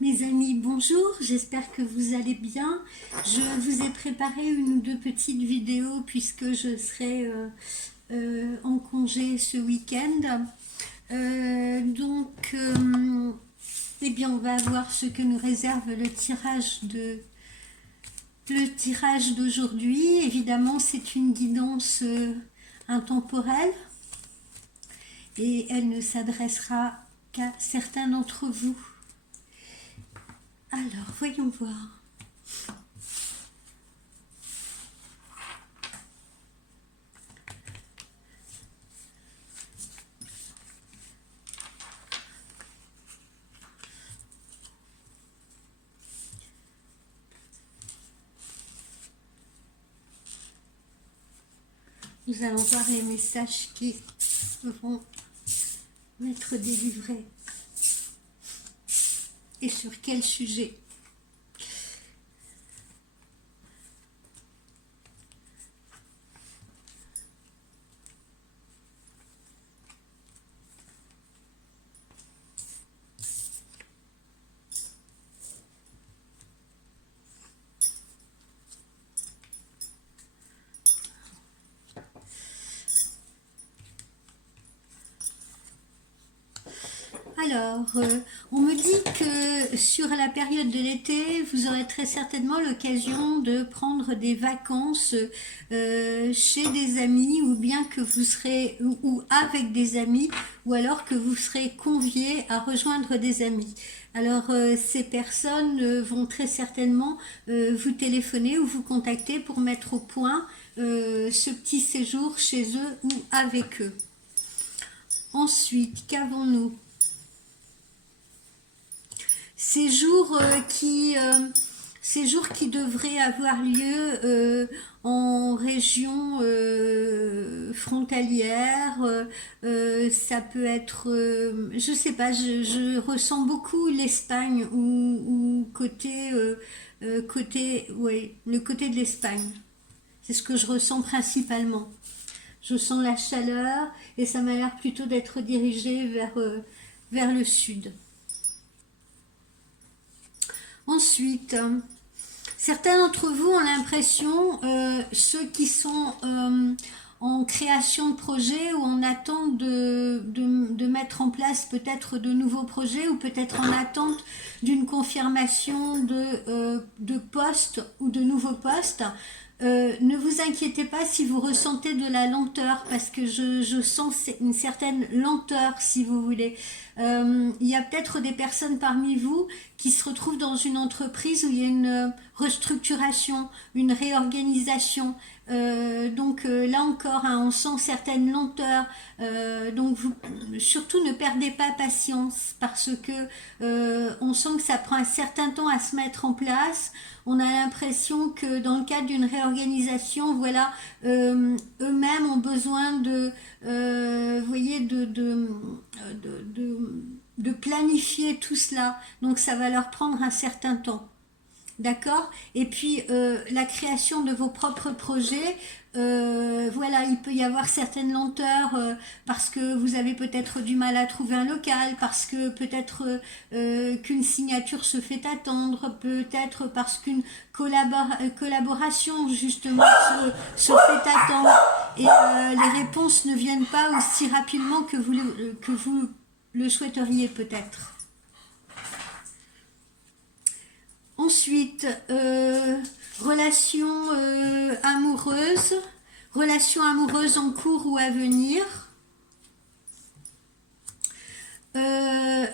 Mes amis, bonjour, j'espère que vous allez bien. Je vous ai préparé une ou deux petites vidéos puisque je serai en congé ce week-end. Eh bien, on va voir ce que nous réserve le tirage d'aujourd'hui. Évidemment, c'est une guidance intemporelle et elle ne s'adressera qu'à certains d'entre vous. Alors, voyons voir. Nous allons voir les messages qui vont m'être délivrés et sur quel sujet. Alors, on me dit que sur la période de l'été, vous aurez très certainement l'occasion de prendre des vacances chez des amis, ou bien que vous serez, ou avec des amis, ou alors que vous serez conviés à rejoindre des amis. Alors, ces personnes vont très certainement vous téléphoner ou vous contacter pour mettre au point ce petit séjour chez eux ou avec eux. Ensuite, qu'avons-nous? Ces jours qui devraient avoir lieu en région frontalière, ça peut être, je sais pas, je ressens beaucoup l'Espagne ou ouais, le côté de l'Espagne. C'est ce que je ressens principalement. Je sens la chaleur et ça m'a l'air plutôt d'être dirigé vers le sud. Ensuite, certains d'entre vous ont l'impression, ceux qui sont en création de projets ou en attente de mettre en place peut-être de nouveaux projets ou peut-être en attente d'une confirmation de postes ou de nouveaux postes, ne vous inquiétez pas si vous ressentez de la lenteur, parce que je sens une certaine lenteur, si vous voulez. Il y a peut-être des personnes parmi vous qui se retrouvent dans une entreprise où il y a une restructuration, une réorganisation. Là encore, hein, on sent certaines lenteurs. Surtout ne perdez pas patience, parce que on sent que ça prend un certain temps à se mettre en place. On a l'impression que dans le cadre d'une réorganisation, voilà, eux-mêmes ont besoin vous voyez, de planifier tout cela. Donc ça va leur prendre un certain temps. D'accord? Et puis la création de vos propres projets, voilà, il peut y avoir certaines lenteurs parce que vous avez peut-être du mal à trouver un local, parce que peut-être qu'une signature se fait attendre, peut-être parce qu'une collaboration justement se fait attendre et les réponses ne viennent pas aussi rapidement que vous le souhaiteriez peut-être. Ensuite, relations amoureuses, relations amoureuses en cours ou à venir.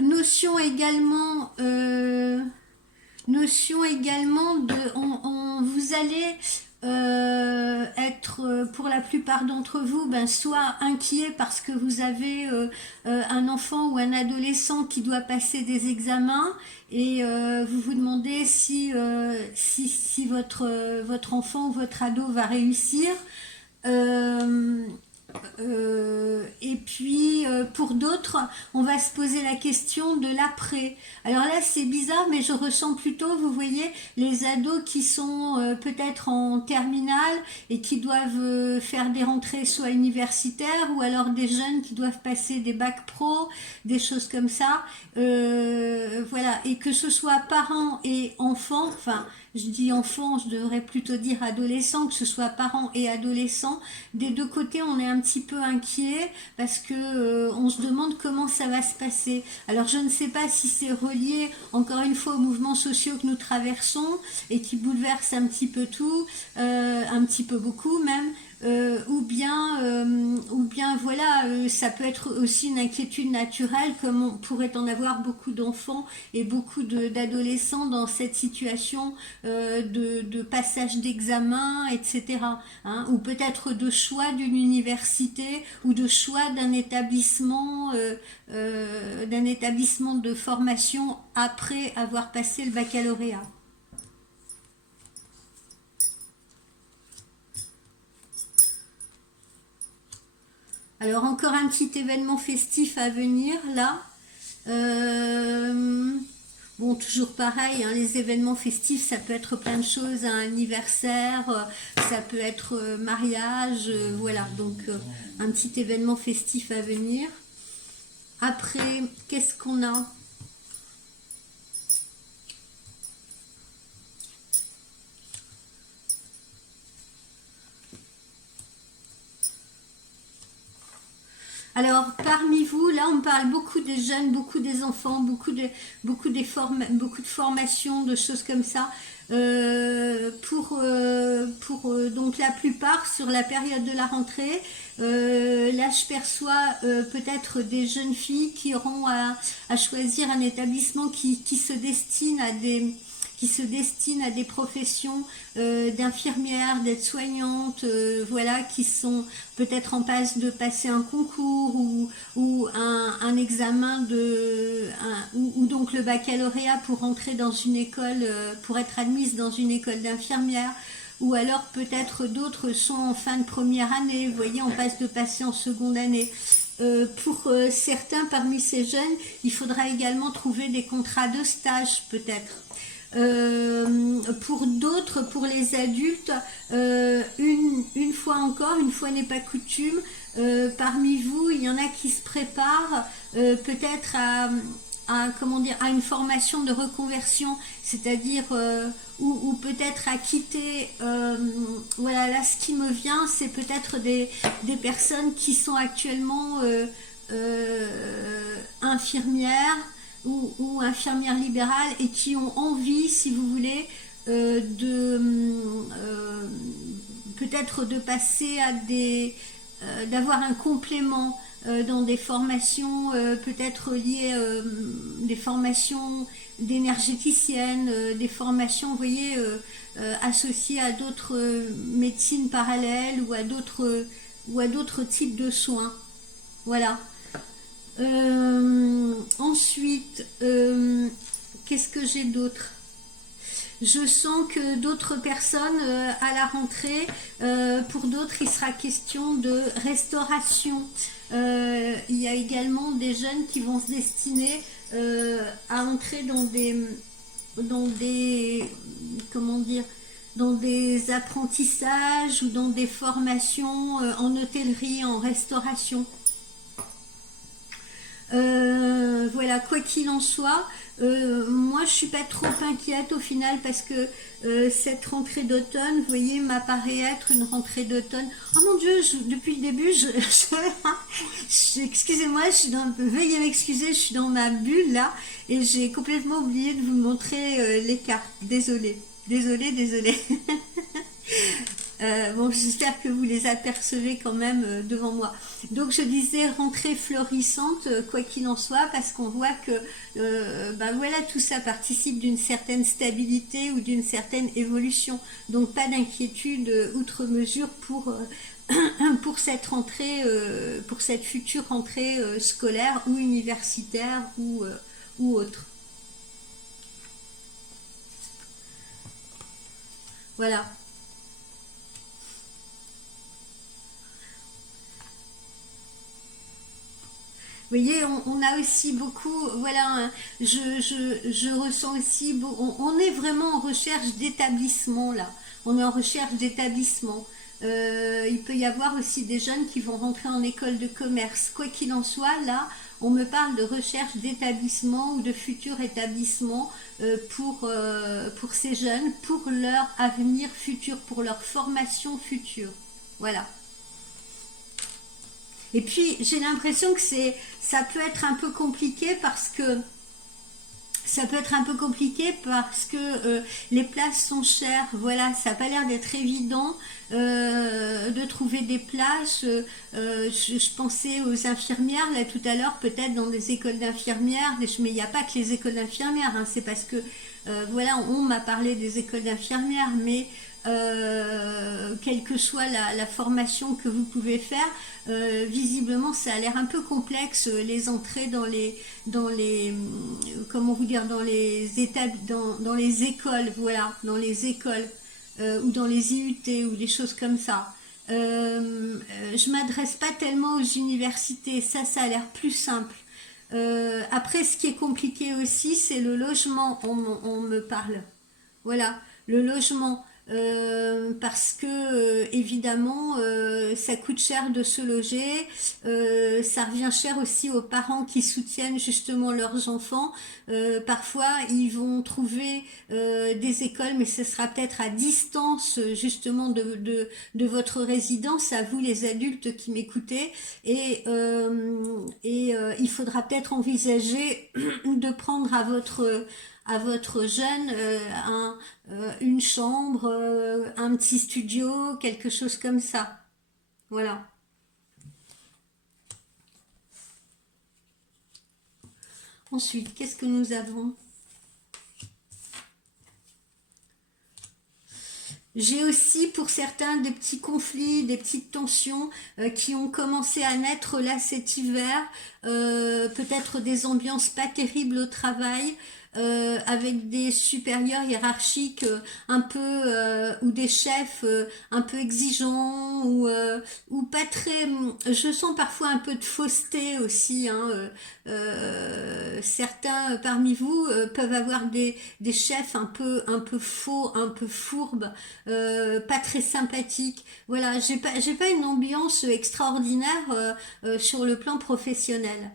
Notion également de, vous allez être pour la plupart d'entre vous soit inquiet parce que vous avez un enfant ou un adolescent qui doit passer des examens et vous vous demandez si votre enfant ou votre ado va réussir. Et puis pour d'autres, on va se poser la question de l'après. Alors là, c'est bizarre, mais je ressens plutôt, vous voyez, les ados qui sont peut-être en terminale et qui doivent faire des rentrées soit universitaires ou alors des jeunes qui doivent passer des bacs pro, des choses comme ça. Voilà, et que ce soit parents et enfants, enfin, je dis enfants, je devrais plutôt dire adolescents, que ce soit parents et adolescents, des deux côtés, on est un petit peu inquiet parce que on se demande comment ça va se passer. Alors je ne sais pas si c'est relié encore une fois aux mouvements sociaux que nous traversons et qui bouleversent un petit peu tout, un petit peu beaucoup même. Ou bien voilà, ça peut être aussi une inquiétude naturelle, comme on pourrait en avoir beaucoup d'enfants et beaucoup d'adolescents dans cette situation de passage d'examen, etc. Hein, ou peut-être de choix d'une université ou de choix d'un établissement de formation après avoir passé le baccalauréat. Alors encore un petit événement festif à venir là. Euh, Bon, toujours pareil, hein, les événements festifs, ça peut être plein de choses, un anniversaire, ça peut être mariage, voilà, donc un petit événement festif à venir. Après, qu'est-ce qu'on a? Alors, parmi vous, là, on parle beaucoup des jeunes, beaucoup des enfants, beaucoup de formations, de choses comme ça. Donc la plupart sur la période de la rentrée, là je perçois peut-être des jeunes filles qui auront à choisir un établissement qui se destine à des professions d'infirmières, d'aides-soignantes, voilà, qui sont peut-être en passe de passer un concours ou un examen ou donc le baccalauréat pour entrer dans une école, pour être admise dans une école d'infirmière. Ou alors peut-être d'autres sont en fin de première année, vous voyez, on passe de passer en seconde année. Pour certains parmi ces jeunes, il faudra également trouver des contrats de stage peut-être. Pour d'autres, pour les adultes, une fois encore, une fois n'est pas coutume, parmi vous, il y en a qui se préparent peut-être comment dire, à une formation de reconversion, c'est-à-dire ou peut-être à quitter, voilà, là ce qui me vient, c'est peut-être des personnes qui sont actuellement infirmières ou infirmières libérales et qui ont envie, si vous voulez, peut-être de passer à d'avoir un complément dans des formations peut-être liées, des formations d'énergéticiennes, des formations, vous voyez, associées à d'autres médecines parallèles ou à d'autres types de soins. Voilà. Ensuite, qu'est-ce que j'ai d'autre? Je sens que d'autres personnes à la rentrée, pour d'autres, il sera question de restauration. Il y a également des jeunes qui vont se destiner à entrer dans des, comment dire, dans des apprentissages ou dans des formations en hôtellerie, en restauration. Voilà, quoi qu'il en soit, moi je suis pas trop inquiète au final parce que cette rentrée d'automne, vous voyez, m'apparaît être une rentrée d'automne. Oh mon Dieu, depuis le début, excusez-moi, veuillez m'excuser, je suis dans ma bulle là et j'ai complètement oublié de vous montrer les cartes. Désolée, désolée, désolée. Bon, j'espère que vous les apercevez quand même devant moi. Donc je disais rentrée florissante, quoi qu'il en soit, parce qu'on voit que ben voilà, tout ça participe d'une certaine stabilité ou d'une certaine évolution. Donc pas d'inquiétude outre mesure pour cette rentrée, pour cette future rentrée scolaire ou universitaire ou autre. Voilà. voyez, on a aussi beaucoup, voilà, je ressens aussi, on est vraiment en recherche d'établissement là. On est en recherche d'établissement. Il peut y avoir aussi des jeunes qui vont rentrer en école de commerce. Quoi qu'il en soit, là, on me parle de recherche d'établissement ou de futur établissement pour ces jeunes, pour leur avenir futur, pour leur formation future. Voilà. Et puis j'ai l'impression que ça peut être un peu compliqué parce que les places sont chères. Voilà, ça n'a pas l'air d'être évident de trouver des places. Je pensais aux infirmières là tout à l'heure, peut-être dans des écoles d'infirmières, mais il n'y a pas que les écoles d'infirmières. Hein, c'est parce que voilà, on m'a parlé des écoles d'infirmières, mais quelle que soit la formation que vous pouvez faire, visiblement ça a l'air un peu complexe les entrées dans les comment vous dire dans les étapes dans les écoles, voilà, dans les écoles ou dans les IUT ou des choses comme ça. Je m'adresse pas tellement aux universités, ça a l'air plus simple. Après, ce qui est compliqué aussi, c'est le logement. On me parle. Voilà, le logement. Parce que évidemment ça coûte cher de se loger, ça revient cher aussi aux parents qui soutiennent justement leurs enfants. Parfois ils vont trouver des écoles, mais ce sera peut-être à distance justement de votre résidence, à vous les adultes qui m'écoutez, et il faudra peut-être envisager de prendre à votre jeune une chambre, un petit studio, quelque chose comme ça. Voilà. Ensuite, qu'est-ce que nous avons? J'ai aussi pour certains des petits conflits, des petites tensions qui ont commencé à naître là cet hiver, peut-être des ambiances pas terribles au travail, avec des supérieurs hiérarchiques un peu ou des chefs un peu exigeants ou pas très. Je sens parfois un peu de fausseté aussi. Hein, certains parmi vous peuvent avoir des chefs un peu faux, un peu fourbes, pas très sympathiques. Voilà, j'ai pas une ambiance extraordinaire sur le plan professionnel,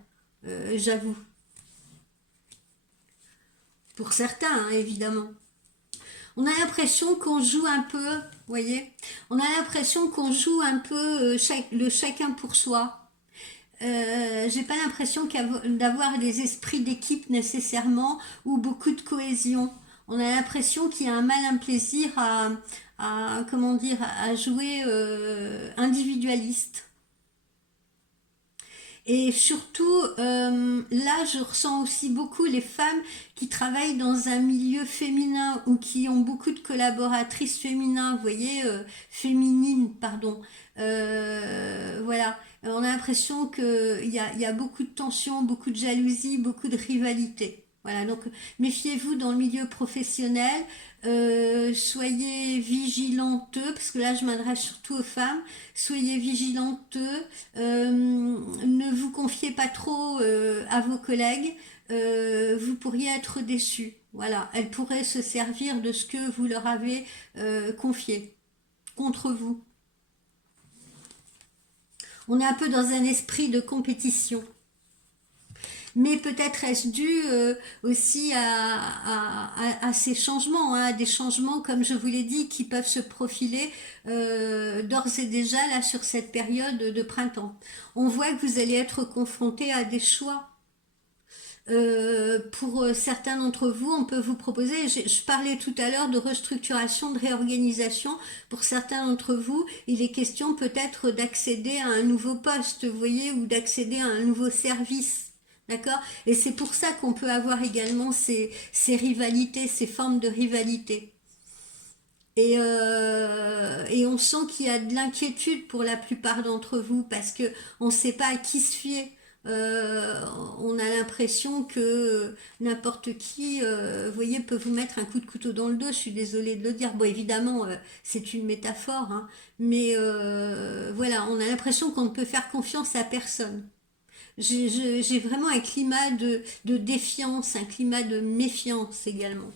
j'avoue. Pour certains, hein, évidemment. On a l'impression qu'on joue un peu, vous voyez, on a l'impression qu'on joue un peu le chacun pour soi. J'ai pas l'impression d'avoir des esprits d'équipe nécessairement ou beaucoup de cohésion. On a l'impression qu'il y a un malin plaisir comment dire, à jouer individualiste. Et surtout, là, je ressens aussi beaucoup les femmes qui travaillent dans un milieu féminin ou qui ont beaucoup de collaboratrices féminines, vous voyez, féminines, pardon. Voilà, on a l'impression qu'il y a beaucoup de tension, beaucoup de jalousie, beaucoup de rivalité. Voilà, donc méfiez-vous dans le milieu professionnel, soyez vigilantes, parce que là je m'adresse surtout aux femmes, soyez vigilantes, ne vous confiez pas trop à vos collègues, vous pourriez être déçus. Voilà, elles pourraient se servir de ce que vous leur avez confié contre vous. On est un peu dans un esprit de compétition. Mais peut-être est-ce dû aussi à ces changements, hein, à des changements, comme je vous l'ai dit, qui peuvent se profiler d'ores et déjà là sur cette période de printemps. On voit que vous allez être confronté à des choix. Pour certains d'entre vous, on peut vous proposer, je parlais tout à l'heure de restructuration, de réorganisation. Pour certains d'entre vous, il est question peut-être d'accéder à un nouveau poste, vous voyez, ou d'accéder à un nouveau service. D'accord? Et c'est pour ça qu'on peut avoir également ces rivalités, ces formes de rivalité. Et on sent qu'il y a de l'inquiétude pour la plupart d'entre vous parce que on ne sait pas à qui se fier. On a l'impression que n'importe qui, vous voyez, peut vous mettre un coup de couteau dans le dos. Je suis désolée de le dire. Bon, évidemment, c'est une métaphore, hein, mais voilà, on a l'impression qu'on ne peut faire confiance à personne. J'ai vraiment un climat de défiance, un climat de méfiance également.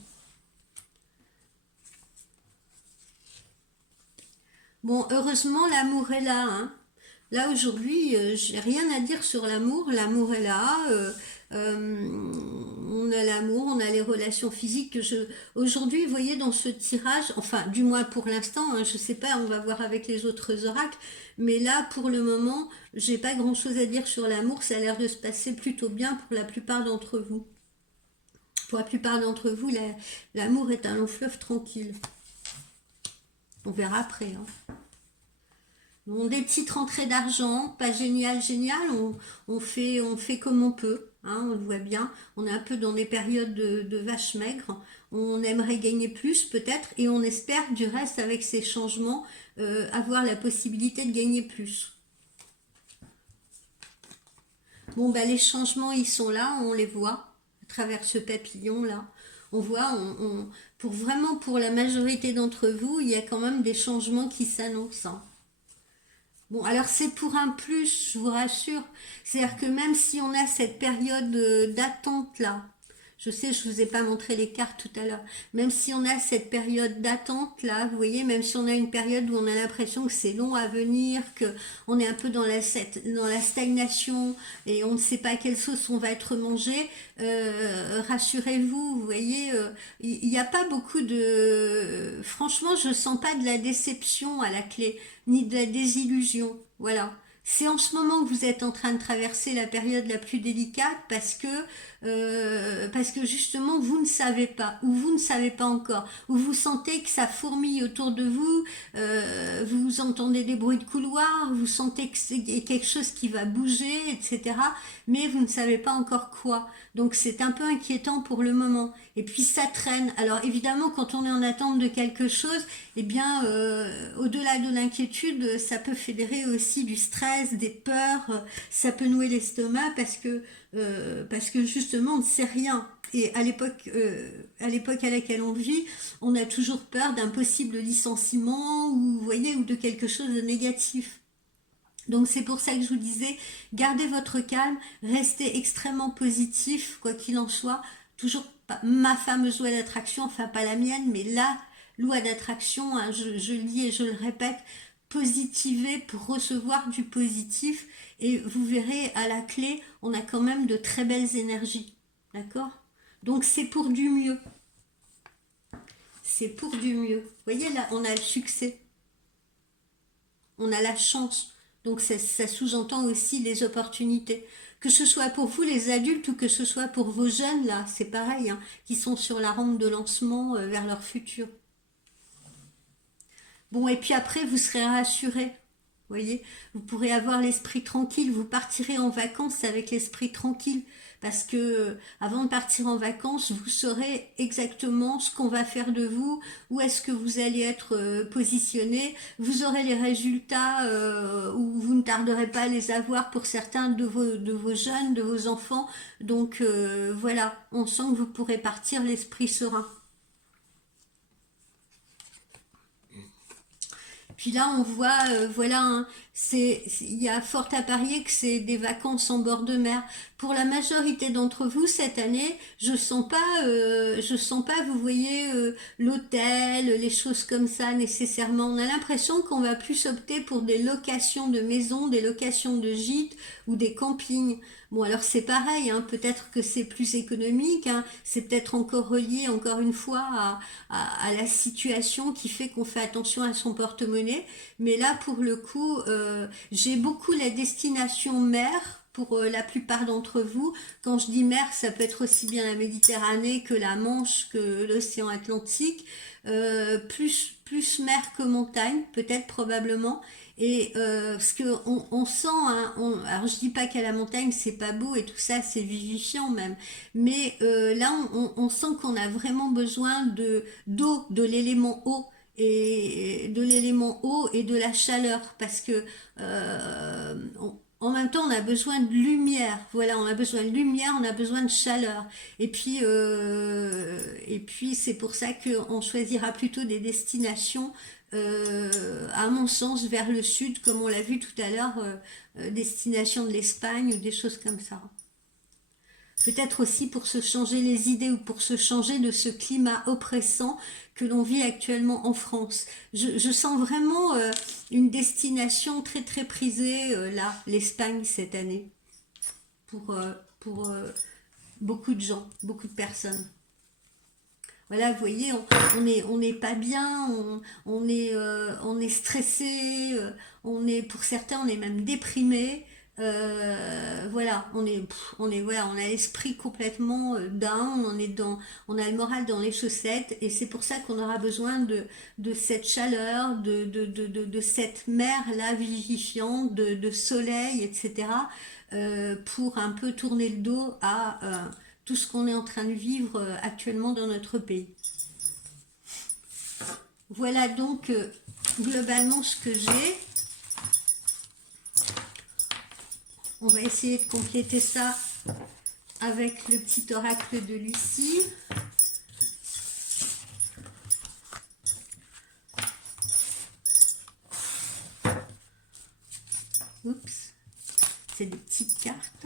Bon, heureusement, l'amour est là, hein. Là, aujourd'hui, j'ai rien à dire sur l'amour. L'amour est là. On a l'amour, on a les relations physiques. Aujourd'hui, vous voyez, dans ce tirage, enfin, du moins pour l'instant, hein, je sais pas, on va voir avec les autres oracles, mais là, pour le moment, j'ai pas grand-chose à dire sur l'amour. Ça a l'air de se passer plutôt bien pour la plupart d'entre vous. Pour la plupart d'entre vous, l'amour est un long fleuve tranquille. On verra après, hein. Bon, des petites rentrées d'argent, pas génial, génial, on fait comme on peut, hein, on le voit bien, on est un peu dans des périodes de vache maigre, on aimerait gagner plus peut-être, et on espère du reste avec ces changements avoir la possibilité de gagner plus. Bon, bah, les changements, ils sont là, on les voit à travers ce papillon-là. On voit, pour vraiment pour la majorité d'entre vous, il y a quand même des changements qui s'annoncent, hein. Bon, alors c'est pour un plus, je vous rassure. C'est-à-dire que même si on a cette période d'attente là, je sais, je vous ai pas montré les cartes tout à l'heure, même si on a cette période d'attente là, vous voyez, même si on a une période où on a l'impression que c'est long à venir, que on est un peu dans la stagnation et on ne sait pas à quelle sauce on va être mangé, rassurez-vous, vous voyez, il n'y a pas beaucoup de... Franchement, je sens pas de la déception à la clé ni de la désillusion. Voilà. C'est en ce moment que vous êtes en train de traverser la période la plus délicate parce que justement vous ne savez pas ou vous ne savez pas encore ou vous sentez que ça fourmille autour de vous, vous entendez des bruits de couloir, vous sentez que c'est quelque chose qui va bouger, etc. Mais vous ne savez pas encore quoi. Donc c'est un peu inquiétant pour le moment. Et puis ça traîne. Alors évidemment, quand on est en attente de quelque chose, eh bien, au-delà de l'inquiétude, ça peut fédérer aussi du stress, des peurs, ça peut nouer l'estomac parce que justement, on ne sait rien. Et à l'époque à laquelle on vit, on a toujours peur d'un possible licenciement ou, vous voyez, ou de quelque chose de négatif. Donc c'est pour ça que je vous disais, gardez votre calme, restez extrêmement positif, quoi qu'il en soit. Toujours pas, ma fameuse loi d'attraction, enfin pas la mienne, mais la loi d'attraction, hein, je le dis et je le répète, positiver pour recevoir du positif. Et vous verrez, à la clé, on a quand même de très belles énergies. D'accord? Donc c'est pour du mieux. C'est pour du mieux. Vous voyez là, on a le succès, on a la chance. Donc ça sous-entend aussi les opportunités. Que ce soit pour vous les adultes ou que ce soit pour vos jeunes, là, c'est pareil, hein, qui sont sur la rampe de lancement vers leur futur. Bon, et puis après, vous serez rassurés. Vous voyez, vous pourrez avoir l'esprit tranquille, vous partirez en vacances avec l'esprit tranquille, parce que avant de partir en vacances, vous saurez exactement ce qu'on va faire de vous, où est-ce que vous allez être positionné, vous aurez les résultats ou vous ne tarderez pas à les avoir pour certains de vos jeunes, de vos enfants. Donc voilà, on sent que vous pourrez partir l'esprit serein. Puis là, on voit, voilà, hein, il y a fort à parier que c'est des vacances en bord de mer. Pour la majorité d'entre vous, cette année, je sens pas, vous voyez, l'hôtel, les choses comme ça nécessairement. On a l'impression qu'on va plus opter pour des locations de maisons, des locations de gîtes ou des campings. Bon, alors c'est pareil, hein, peut-être que c'est plus économique, hein, c'est peut-être encore relié, encore une fois, à la situation qui fait qu'on fait attention à son porte-monnaie. Mais là, pour le coup, j'ai beaucoup la destination mer pour la plupart d'entre vous. Quand je dis mer, ça peut être aussi bien la Méditerranée que la Manche, que l'océan Atlantique. Plus mer que montagne, peut-être probablement. Et parce que on sent, hein, alors je dis pas qu'à la montagne c'est pas beau et tout ça, c'est vivifiant même, mais là on sent qu'on a vraiment besoin de d'eau, de l'élément eau et de l'élément eau et de la chaleur parce que en même temps, on a besoin de lumière. Voilà, on a besoin de lumière, on a besoin de chaleur. Et puis, et puis c'est pour ça qu'on choisira plutôt des destinations, à mon sens, vers le sud, comme on l'a vu tout à l'heure, destination de l'Espagne ou des choses comme ça. Peut-être aussi pour se changer les idées ou pour se changer de ce climat oppressant que l'on vit actuellement en France. Je sens vraiment une destination très très prisée, là, l'Espagne cette année, pour beaucoup de gens, beaucoup de personnes. Voilà, vous voyez, on n'est pas bien, on est stressé, pour certains, on est même déprimé. Voilà, voilà, on a l'esprit complètement down, on a le moral dans les chaussettes, et c'est pour ça qu'on aura besoin de cette chaleur, de cette mer là vivifiante, de soleil, etc. Pour un peu tourner le dos à tout ce qu'on est en train de vivre actuellement dans notre pays. Voilà donc globalement ce que j'ai. On va essayer de compléter ça avec le petit oracle de Lucie. Oups, c'est des petites cartes.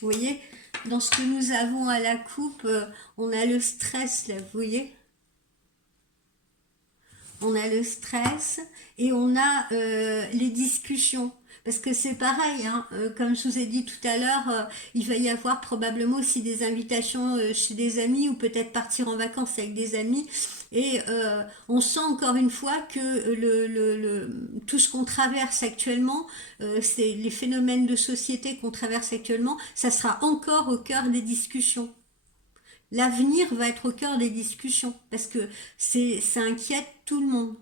Vous voyez, dans ce que nous avons à la coupe, on a le stress, là, vous voyez? On a le stress et on a les discussions. Parce que c'est pareil, hein, comme je vous ai dit tout à l'heure, il va y avoir probablement aussi des invitations chez des amis ou peut-être partir en vacances avec des amis. Et on sent encore une fois que tout ce qu'on traverse actuellement, c'est les phénomènes de société qu'on traverse actuellement, ça sera encore au cœur des discussions. L'avenir va être au cœur des discussions parce que ça inquiète tout le monde.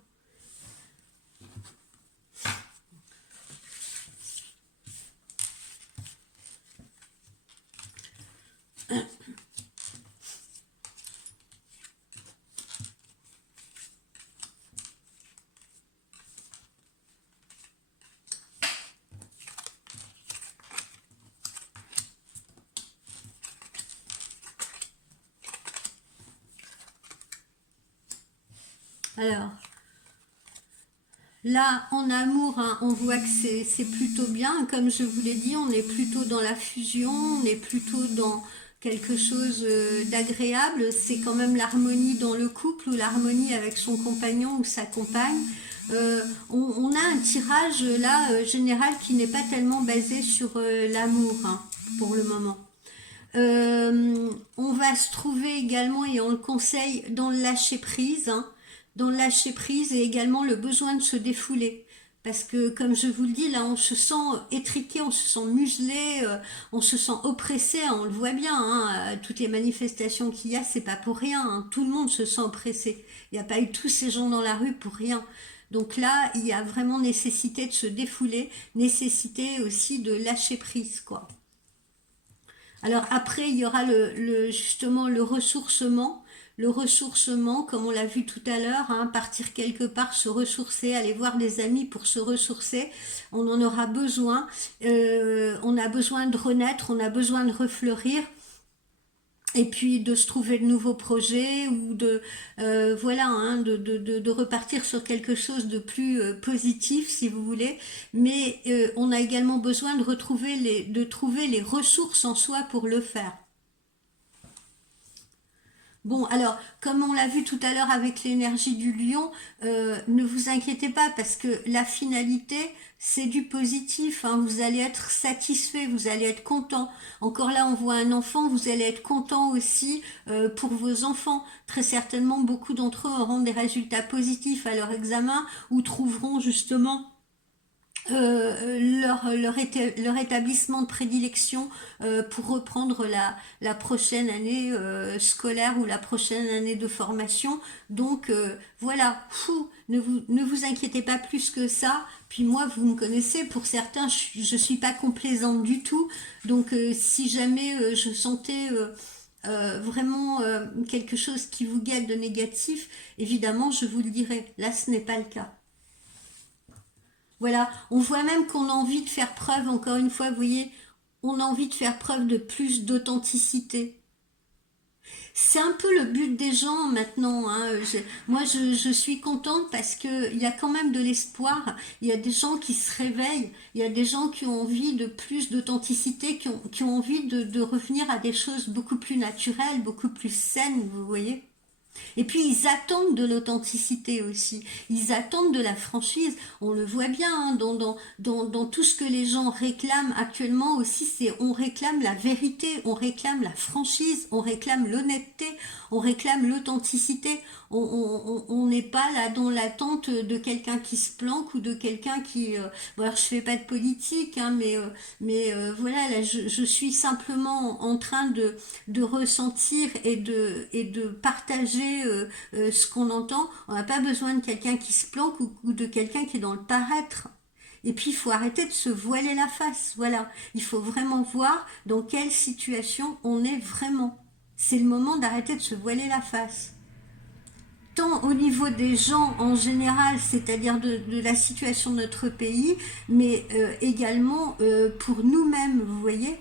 Alors, là, en amour, hein, on voit que c'est plutôt bien. Comme je vous l'ai dit, on est plutôt dans la fusion, on est plutôt dans quelque chose d'agréable. C'est quand même l'harmonie dans le couple ou l'harmonie avec son compagnon ou sa compagne. On a un tirage là général qui n'est pas tellement basé sur l'amour, hein, pour le moment. On va se trouver également, et on le conseille, dans le lâcher prise, hein, dans le lâcher prise et également le besoin de se défouler. Parce que, comme je vous le dis, là, on se sent étriqué, on se sent muselé, on se sent oppressé, hein, on le voit bien, hein, toutes les manifestations qu'il y a, c'est pas pour rien, hein, tout le monde se sent oppressé. Il n'y a pas eu tous ces gens dans la rue pour rien. Donc là, il y a vraiment nécessité de se défouler, nécessité aussi de lâcher prise, quoi. Alors après, il y aura justement le ressourcement. Le ressourcement, comme on l'a vu tout à l'heure, hein, partir quelque part, se ressourcer, aller voir des amis pour se ressourcer. On en aura besoin. On a besoin de renaître, on a besoin de refleurir. Et puis de se trouver de nouveaux projets ou voilà, hein, de repartir sur quelque chose de plus positif, si vous voulez. Mais on a également besoin de trouver les ressources en soi pour le faire. Bon, alors, comme on l'a vu tout à l'heure avec l'énergie du lion, ne vous inquiétez pas parce que la finalité, c'est du positif, hein. Vous allez être satisfait, vous allez être content. Encore là, on voit un enfant, vous allez être content aussi pour vos enfants. Très certainement, beaucoup d'entre eux auront des résultats positifs à leur examen ou trouveront justement leur établissement de prédilection pour reprendre la prochaine année scolaire ou la prochaine année de formation. Donc voilà, ne vous inquiétez pas plus que ça. Puis moi, vous me connaissez, pour certains, je suis pas complaisante du tout. Donc si jamais je sentais vraiment quelque chose qui vous guette de négatif, évidemment, je vous le dirai. Là, ce n'est pas le cas. Voilà, on voit même qu'on a envie de faire preuve, encore une fois, vous voyez, on a envie de faire preuve de plus d'authenticité. C'est un peu le but des gens maintenant, hein. Je suis contente parce que il y a quand même de l'espoir. Il y a des gens qui se réveillent. Il y a des gens qui ont envie de plus d'authenticité, qui ont envie de revenir à des choses beaucoup plus naturelles, beaucoup plus saines, vous voyez. Et puis ils attendent de l'authenticité aussi, ils attendent de la franchise, on le voit bien hein, dans tout ce que les gens réclament actuellement aussi, c'est on réclame la vérité, on réclame la franchise, on réclame l'honnêteté, on réclame l'authenticité, on n'est pas là dans l'attente de quelqu'un qui se planque ou de quelqu'un qui... bon, alors je fais pas de politique, hein, voilà, là, je suis simplement en train de ressentir et de partager ce qu'on entend. On n'a pas besoin de quelqu'un qui se planque ou de quelqu'un qui est dans le paraître. Et puis il faut arrêter de se voiler la face. Voilà, il faut vraiment voir dans quelle situation on est vraiment. C'est le moment d'arrêter de se voiler la face. Tant au niveau des gens en général, c'est-à-dire de la situation de notre pays, mais également pour nous-mêmes, vous voyez.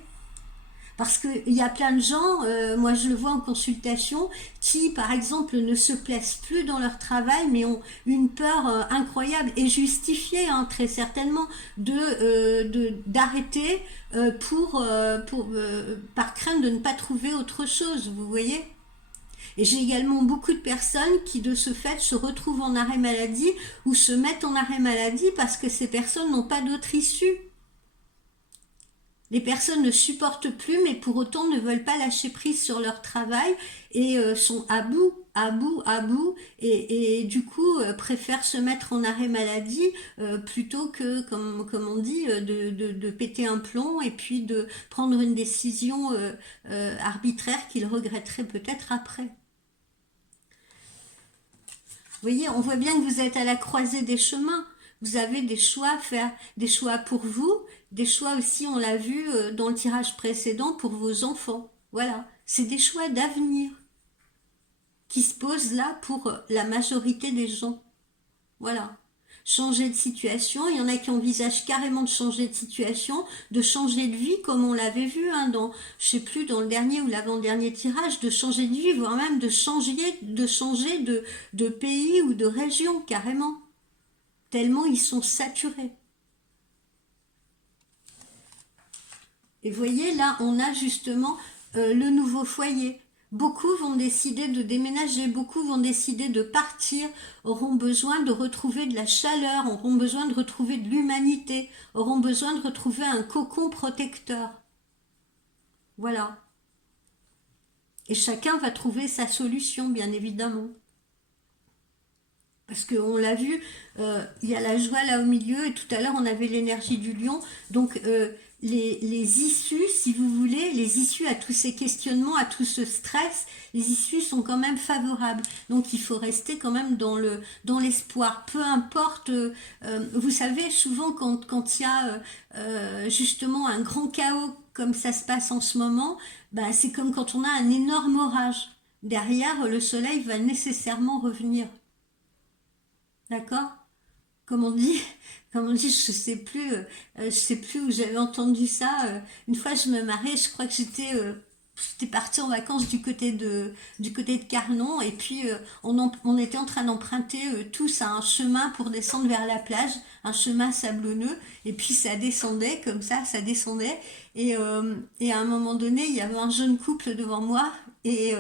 Parce qu'il y a plein de gens, moi je le vois en consultation, qui par exemple ne se plaisent plus dans leur travail, mais ont une peur incroyable et justifiée, hein, très certainement, d'arrêter par crainte de ne pas trouver autre chose, vous voyez. Et j'ai également beaucoup de personnes qui de ce fait se retrouvent en arrêt maladie ou se mettent en arrêt maladie parce que ces personnes n'ont pas d'autre issue. Les personnes ne supportent plus, mais pour autant ne veulent pas lâcher prise sur leur travail et sont à bout, à bout, à bout, et du coup préfèrent se mettre en arrêt maladie plutôt que, comme on dit, de péter un plomb et puis de prendre une décision arbitraire qu'ils regretteraient peut-être après. Vous voyez, on voit bien que vous êtes à la croisée des chemins. Vous avez des choix à faire, des choix pour vous, des choix aussi, on l'a vu dans le tirage précédent, pour vos enfants. Voilà, c'est des choix d'avenir qui se posent là pour la majorité des gens. Voilà. Changer de situation, il y en a qui envisagent carrément de changer de situation, de changer de vie comme on l'avait vu hein, je sais plus, dans le dernier ou l'avant-dernier tirage, de changer de vie, voire même de changer de pays ou de région carrément, tellement ils sont saturés. Et vous voyez, là, on a justement le nouveau foyer. Beaucoup vont décider de déménager, beaucoup vont décider de partir, auront besoin de retrouver de la chaleur, auront besoin de retrouver de l'humanité, auront besoin de retrouver un cocon protecteur. Voilà. Et chacun va trouver sa solution, bien évidemment. Parce qu'on l'a vu, il y a la joie là au milieu, et tout à l'heure on avait l'énergie du lion. Donc les issues, si vous voulez, les issues à tous ces questionnements, à tout ce stress, les issues sont quand même favorables. Donc il faut rester quand même dans l'espoir. Peu importe, vous savez, souvent quand il y a justement un grand chaos comme ça se passe en ce moment, bah, c'est comme quand on a un énorme orage. Derrière, le soleil va nécessairement revenir. D'accord? Comme on dit, comme on dit, je sais plus où j'avais entendu ça. Une fois, je me marrais, je crois que j'étais partie en vacances du côté de Carnon, et puis on était en train d'emprunter tous un chemin pour descendre vers la plage, un chemin sablonneux, et puis ça descendait comme ça descendait, et à un moment donné, il y avait un jeune couple devant moi, et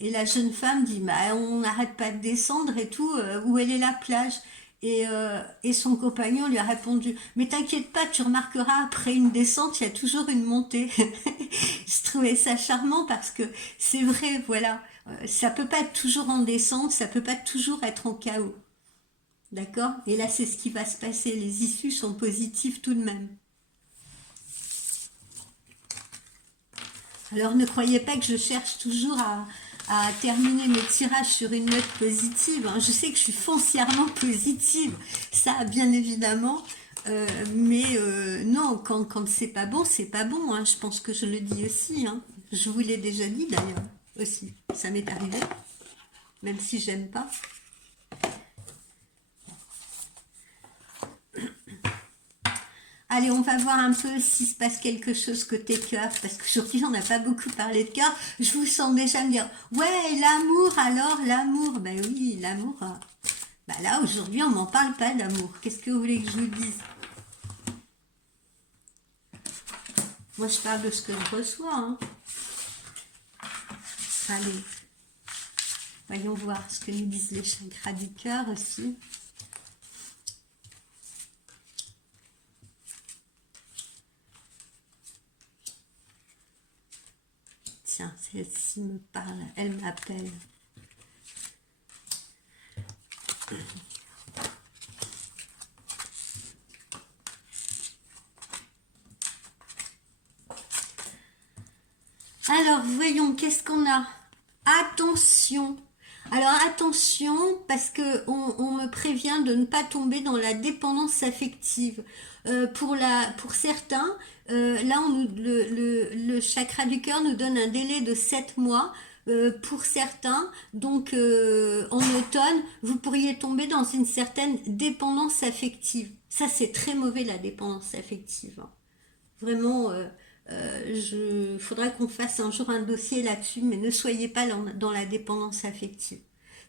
la jeune femme dit, bah, on n'arrête pas de descendre et tout, où elle est la plage? Et son compagnon lui a répondu, mais t'inquiète pas, tu remarqueras, après une descente, il y a toujours une montée. Je trouvais ça charmant parce que c'est vrai, voilà, ça peut pas être toujours en descente, ça peut pas toujours être en chaos. D'accord? Et là, c'est ce qui va se passer. Les issues sont positives tout de même. Alors, ne croyez pas que je cherche toujours à terminer mes tirages sur une note positive. Hein. Je sais que je suis foncièrement positive, ça bien évidemment, mais non, quand c'est pas bon, c'est pas bon. Hein. Je pense que je le dis aussi. Hein. Je vous l'ai déjà dit d'ailleurs aussi. Ça m'est arrivé, même si j'aime pas. Allez, on va voir un peu s'il se passe quelque chose côté cœur, parce qu'aujourd'hui, on n'a pas beaucoup parlé de cœur. Je vous sens déjà me dire, ouais, l'amour, alors, l'amour. Ben oui, l'amour. Ben là, aujourd'hui, on m'en parle pas d'amour. Qu'est-ce que vous voulez que je vous dise? Moi, je parle de ce que je reçois. Hein. Allez, voyons voir ce que nous disent les chakras du cœur aussi. Tiens, celle-ci me parle, elle m'appelle. Alors, voyons, qu'est-ce qu'on a? Attention. Alors, attention, parce que on me prévient de ne pas tomber dans la dépendance affective. Pour certains, là, le chakra du cœur nous donne un délai de 7 mois. Pour certains, donc en automne, vous pourriez tomber dans une certaine dépendance affective. Ça, c'est très mauvais, la dépendance affective. Hein. Vraiment, faudra qu'on fasse un jour un dossier là-dessus, mais ne soyez pas dans la dépendance affective.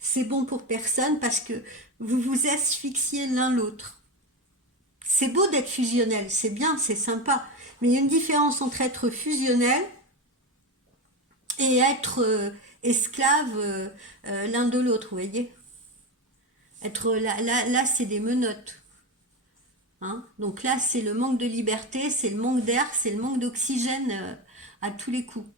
C'est bon pour personne parce que vous vous asphyxiez l'un l'autre. C'est beau d'être fusionnel, c'est bien, c'est sympa, mais il y a une différence entre être fusionnel et être esclave l'un de l'autre, vous voyez. Être là c'est des menottes. Hein, donc là, c'est le manque de liberté, c'est le manque d'air, c'est le manque d'oxygène à tous les coups.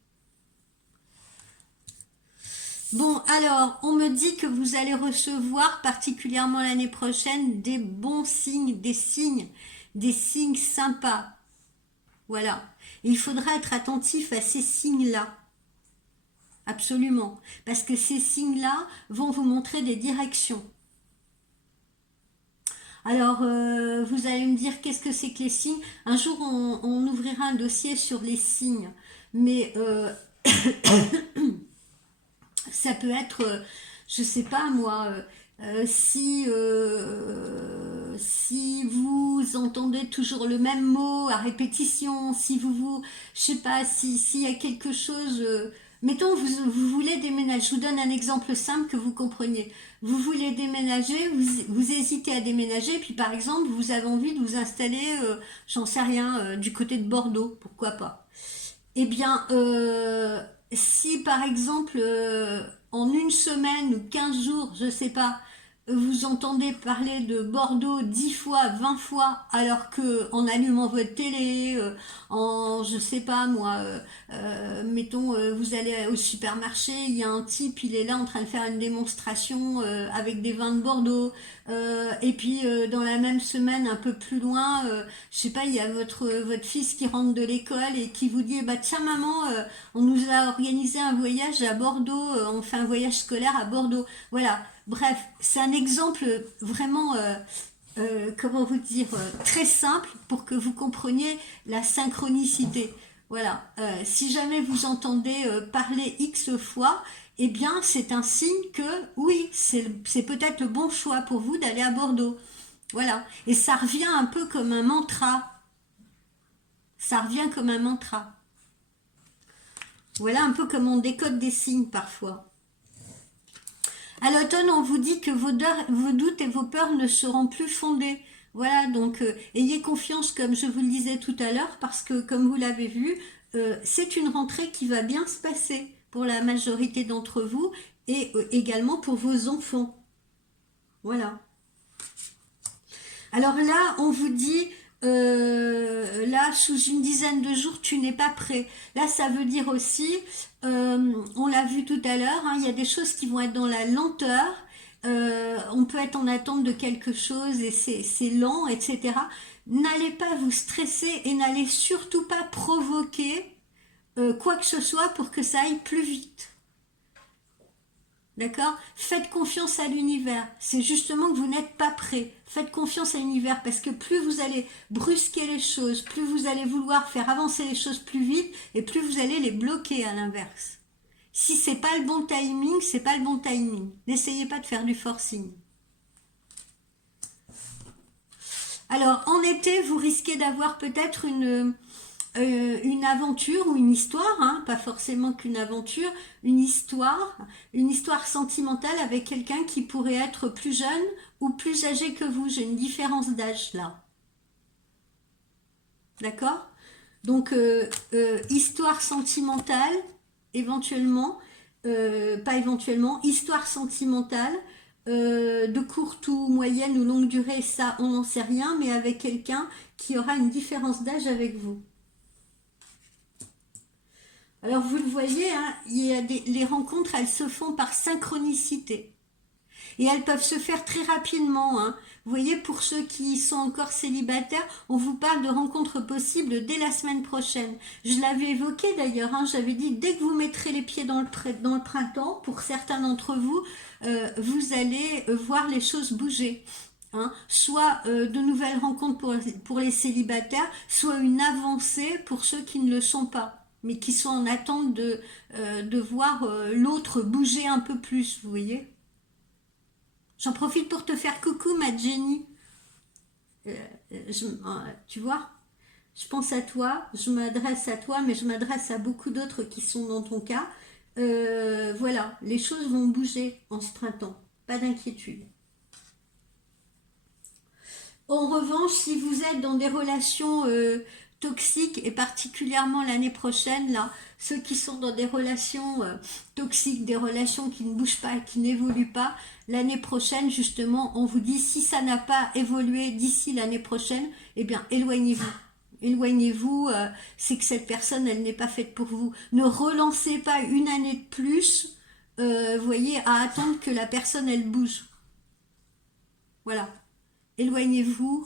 Bon, alors, on me dit que vous allez recevoir, particulièrement l'année prochaine, des bons signes, des signes sympas. Voilà. Et il faudra être attentif à ces signes-là. Absolument. Parce que ces signes-là vont vous montrer des directions. Alors, vous allez me dire, qu'est-ce que c'est que les signes? Un jour, on ouvrira un dossier sur les signes. Mais ça peut être, je sais pas moi, si vous entendez toujours le même mot à répétition, si je sais pas, s'il y a quelque chose, mettons, vous voulez déménager, je vous donne un exemple simple que vous compreniez. Vous voulez déménager, vous hésitez à déménager, puis par exemple, vous avez envie de vous installer, j'en sais rien, du côté de Bordeaux, pourquoi pas. Eh bien, si par exemple, en une semaine ou 15 jours, je sais pas, vous entendez parler de Bordeaux 10 fois, 20 fois, alors que en allumant votre télé, je sais pas moi, mettons, vous allez au supermarché, il y a un type, il est là en train de faire une démonstration avec des vins de Bordeaux, et puis dans la même semaine, un peu plus loin, je sais pas, il y a votre fils qui rentre de l'école et qui vous dit, bah tiens maman, on nous a organisé un voyage à Bordeaux, on fait un voyage scolaire à Bordeaux. Voilà. Bref, c'est un exemple vraiment, comment vous dire, très simple pour que vous compreniez la synchronicité. Voilà. Si jamais vous entendez parler X fois, eh bien, c'est un signe que, oui, c'est peut-être le bon choix pour vous d'aller à Bordeaux. Voilà. Et ça revient un peu comme un mantra. Ça revient comme un mantra. Voilà un peu comme on décode des signes parfois. À l'automne, on vous dit que vos doutes et vos peurs ne seront plus fondés. Voilà, donc ayez confiance, comme je vous le disais tout à l'heure, parce que, comme vous l'avez vu, c'est une rentrée qui va bien se passer pour la majorité d'entre vous et également pour vos enfants. Voilà. Alors là, on vous dit, là, sous une dizaine de jours, tu n'es pas prêt. Là, ça veut dire aussi, on l'a vu tout à l'heure, hein, il y a des choses qui vont être dans la lenteur. On peut être en attente de quelque chose et c'est lent, etc. N'allez pas vous stresser et n'allez surtout pas provoquer quoi que ce soit pour que ça aille plus vite. D'accord? Faites confiance à l'univers. C'est justement que vous n'êtes pas prêt. Faites confiance à l'univers parce que plus vous allez brusquer les choses, plus vous allez vouloir faire avancer les choses plus vite et plus vous allez les bloquer à l'inverse. Si c'est pas le bon timing, c'est pas le bon timing. N'essayez pas de faire du forcing. Alors, en été, vous risquez d'avoir peut-être une aventure ou une histoire, hein, pas forcément qu'une aventure, une histoire sentimentale avec quelqu'un qui pourrait être plus jeune ou plus âgé que vous. J'ai une différence d'âge là. D'accord? Donc, histoire sentimentale, éventuellement, pas éventuellement, histoire sentimentale, de courte ou moyenne ou longue durée, ça on n'en sait rien, mais avec quelqu'un qui aura une différence d'âge avec vous. Alors vous le voyez, hein, les rencontres, elles se font par synchronicité. Et elles peuvent se faire très rapidement, hein. Vous voyez, pour ceux qui sont encore célibataires, on vous parle de rencontres possibles dès la semaine prochaine. Je l'avais évoqué d'ailleurs, hein, j'avais dit, dès que vous mettrez les pieds dans le printemps, pour certains d'entre vous, vous allez voir les choses bouger. Hein. Soit de nouvelles rencontres pour les célibataires, soit une avancée pour ceux qui ne le sont pas, mais qui sont en attente de voir l'autre bouger un peu plus, vous voyez. J'en profite pour te faire coucou, ma Jenny. Tu vois, je pense à toi, je m'adresse à toi, mais je m'adresse à beaucoup d'autres qui sont dans ton cas. Voilà, les choses vont bouger en ce printemps. Pas d'inquiétude. En revanche, si vous êtes dans des relations toxiques, et particulièrement l'année prochaine, là, ceux qui sont dans des relations toxiques, des relations qui ne bougent pas, qui n'évoluent pas, l'année prochaine, justement, on vous dit, si ça n'a pas évolué d'ici l'année prochaine, eh bien, éloignez-vous. Éloignez-vous, c'est que cette personne, elle n'est pas faite pour vous. Ne relancez pas une année de plus, vous voyez, à attendre que la personne, elle bouge. Voilà. Éloignez-vous,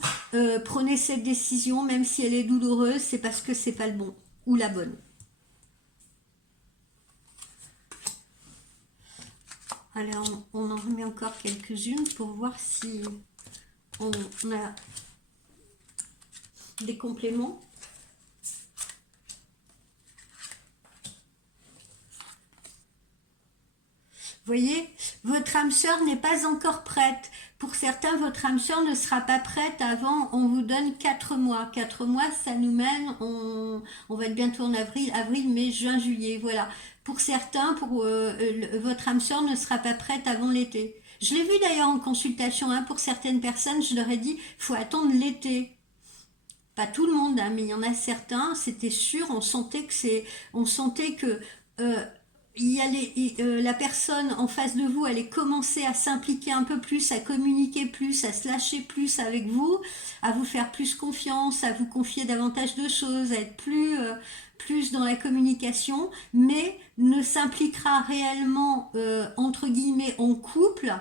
prenez cette décision, même si elle est douloureuse, c'est parce que c'est pas le bon ou la bonne. Alors, on en remet encore quelques-unes pour voir si on a des compléments. Vous voyez, votre âme sœur n'est pas encore prête. Pour certains, votre âme sœur ne sera pas prête avant, on vous donne 4 mois. 4 mois, ça nous mène, on va être bientôt en avril, mai, juin, juillet, voilà. Pour certains, votre âme sœur ne sera pas prête avant l'été. Je l'ai vu d'ailleurs en consultation, hein, pour certaines personnes, je leur ai dit, il faut attendre l'été. Pas tout le monde, hein, mais il y en a certains, c'était sûr, on sentait que euh, la personne en face de vous allait commencer à s'impliquer un peu plus, à communiquer plus, à se lâcher plus avec vous, à vous faire plus confiance, à vous confier davantage de choses, à être plus dans la communication, mais ne s'impliquera réellement, entre guillemets, en couple,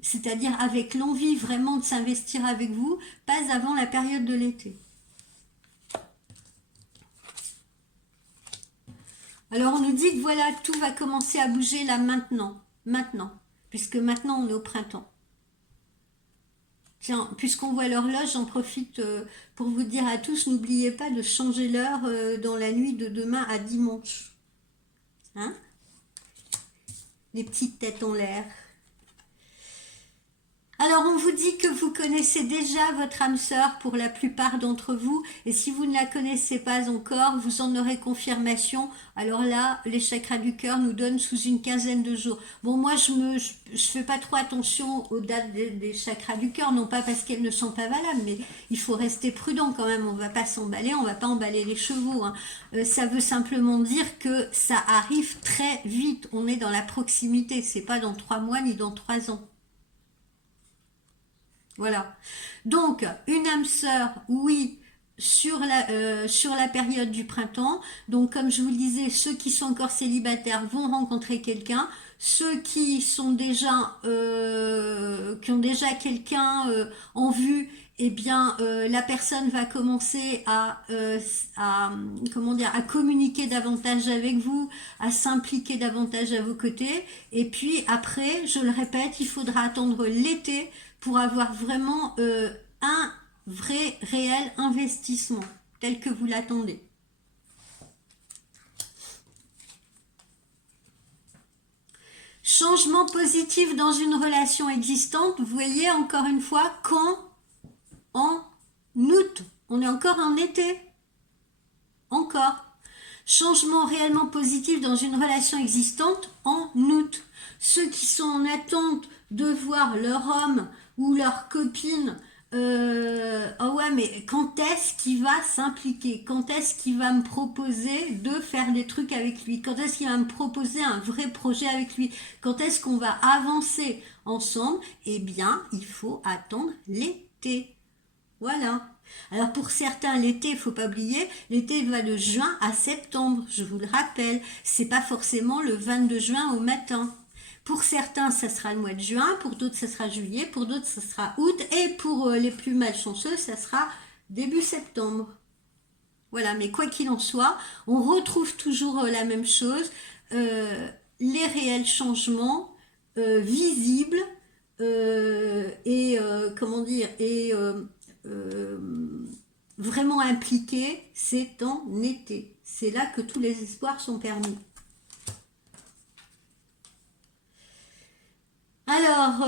c'est-à-dire avec l'envie vraiment de s'investir avec vous, pas avant la période de l'été. Alors on nous dit que voilà, tout va commencer à bouger là maintenant, puisque maintenant on est au printemps. Tiens, puisqu'on voit l'horloge, j'en profite pour vous dire à tous, n'oubliez pas de changer l'heure dans la nuit de demain à dimanche. Hein? Les petites têtes en l'air. Alors on vous dit que vous connaissez déjà votre âme sœur pour la plupart d'entre vous, et si vous ne la connaissez pas encore, vous en aurez confirmation. Alors là, les chakras du cœur nous donnent sous une quinzaine de jours. Bon, moi je fais pas trop attention aux dates des chakras du cœur, non pas parce qu'elles ne sont pas valables, mais il faut rester prudent quand même. On va pas s'emballer, on va pas emballer les chevaux, hein. Ça veut simplement dire que ça arrive très vite. On est dans la proximité, c'est pas dans 3 mois ni dans 3 ans. Voilà. Donc, une âme sœur, oui, sur la période du printemps. Donc, comme je vous le disais, ceux qui sont encore célibataires vont rencontrer quelqu'un. Ceux qui ont déjà quelqu'un en vue eh bien, la personne va commencer comment dire, à communiquer davantage avec vous, à s'impliquer davantage à vos côtés. Et puis après, je le répète, il faudra attendre l'été pour avoir vraiment un vrai, réel investissement tel que vous l'attendez. Changement positif dans une relation existante, vous voyez encore une fois, quand en août, on est encore en été, encore. Changement réellement positif dans une relation existante en août. Ceux qui sont en attente de voir leur homme ou leur copine, ah ouais, mais quand est-ce qu'il va s'impliquer? Quand est-ce qu'il va me proposer de faire des trucs avec lui? Quand est-ce qu'il va me proposer un vrai projet avec lui? Quand est-ce qu'on va avancer ensemble? Eh bien, il faut attendre l'été. Voilà. Alors pour certains, l'été, il faut pas oublier, l'été va de juin à septembre, je vous le rappelle. C'est pas forcément le 22 juin au matin. Pour certains, ça sera le mois de juin, pour d'autres, ça sera juillet, pour d'autres, ça sera août, et pour les plus malchanceux, ça sera début septembre. Voilà, mais quoi qu'il en soit, on retrouve toujours la même chose, les réels changements visibles et comment dire euh, vraiment impliqués, c'est en été. C'est là que tous les espoirs sont permis. Alors,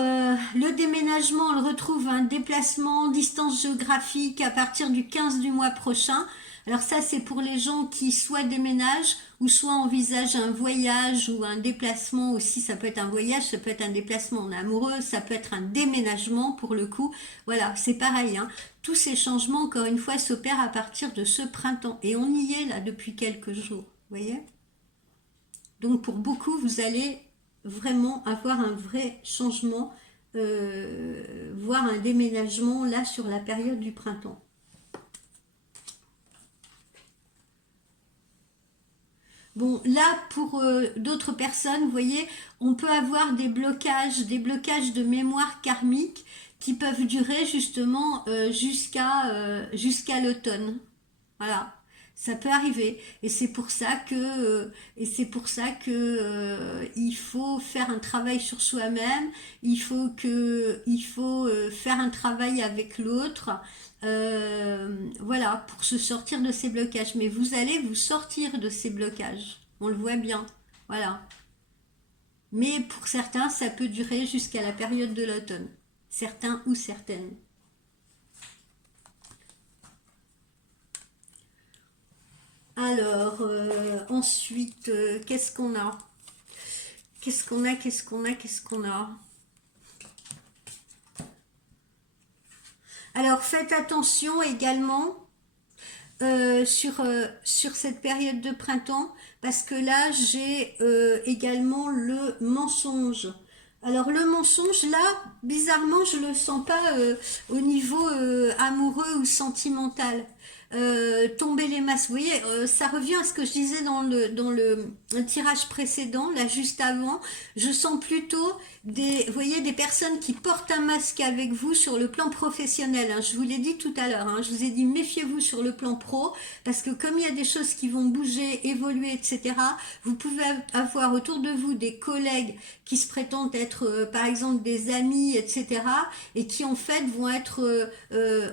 le déménagement, on le retrouve un déplacement, distance géographique à partir du 15 du mois prochain. Alors ça, c'est pour les gens qui soit déménagent ou soit envisagent un voyage ou un déplacement aussi. Ça peut être un voyage, ça peut être un déplacement en amoureux, ça peut être un déménagement pour le coup. Voilà, c'est pareil, hein. Tous ces changements, encore une fois, s'opèrent à partir de ce printemps. Et on y est là depuis quelques jours, vous voyez? Donc pour beaucoup, vous allez vraiment avoir un vrai changement, voire un déménagement là sur la période du printemps. Bon, là, pour d'autres personnes, vous voyez, on peut avoir des blocages de mémoire karmique qui peuvent durer justement jusqu'à l'automne. Voilà, ça peut arriver. Et c'est pour ça que il faut faire un travail sur soi-même. Il faut faire un travail avec l'autre. Voilà, pour se sortir de ces blocages. Mais vous allez vous sortir de ces blocages. On le voit bien. Voilà. Mais pour certains, ça peut durer jusqu'à la période de l'automne. Certains ou certaines. Alors, ensuite, qu'est-ce qu'on a? Qu'est-ce qu'on a? Alors, faites attention également sur cette période de printemps, parce que là, j'ai également le mensonge. Alors, le mensonge, là, bizarrement, je le sens pas au niveau amoureux ou sentimental. Tomber les masques. Vous voyez, ça revient à ce que je disais dans le tirage précédent, là juste avant. Je sens plutôt vous voyez, des personnes qui portent un masque avec vous sur le plan professionnel, hein. Je vous l'ai dit tout à l'heure, hein. Je vous ai dit méfiez-vous sur le plan pro, parce que comme il y a des choses qui vont bouger, évoluer, etc., vous pouvez avoir autour de vous des collègues qui se prétendent être, par exemple, des amis, etc., et qui en fait vont être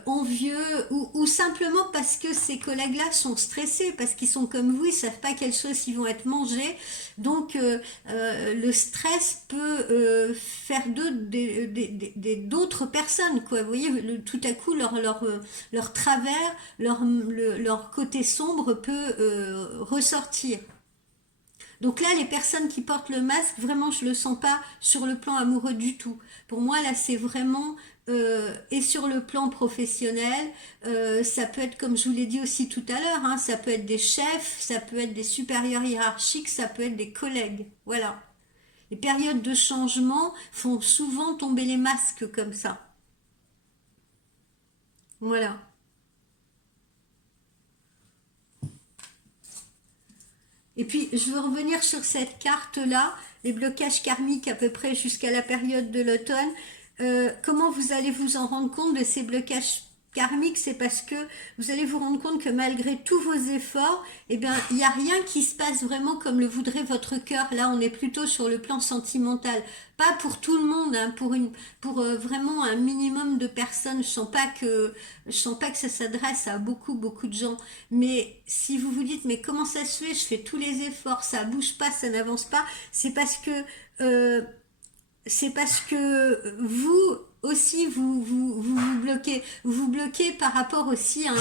envieux ou simplement parce que ces collègues-là sont stressés, parce qu'ils sont comme vous, ils savent pas quelles choses ils vont être mangés. Donc le stress peut faire d'autres personnes, quoi. Vous voyez, tout à coup leur travers, leur côté sombre peut ressortir. Donc là, les personnes qui portent le masque, vraiment, je le sens pas sur le plan amoureux du tout. Pour moi, là, c'est vraiment et sur le plan professionnel, ça peut être, comme je vous l'ai dit aussi tout à l'heure, hein, ça peut être des chefs, ça peut être des supérieurs hiérarchiques, ça peut être des collègues. Voilà. Les périodes de changement font souvent tomber les masques comme ça. Voilà. Et puis, je veux revenir sur cette carte-là, les blocages karmiques à peu près jusqu'à la période de l'automne. comment vous allez vous en rendre compte de ces blocages karmiques? C'est parce que vous allez vous rendre compte que malgré tous vos efforts, eh bien, il n'y a rien qui se passe vraiment comme le voudrait votre cœur. Là, on est plutôt sur le plan sentimental. Pas pour tout le monde, hein, pour vraiment un minimum de personnes. Je sens pas que ça s'adresse à beaucoup, beaucoup de gens. Mais si vous vous dites, mais comment ça se fait? Je fais tous les efforts, ça bouge pas, ça n'avance pas. Euh, c'est parce que vous aussi vous vous bloquez par rapport aussi à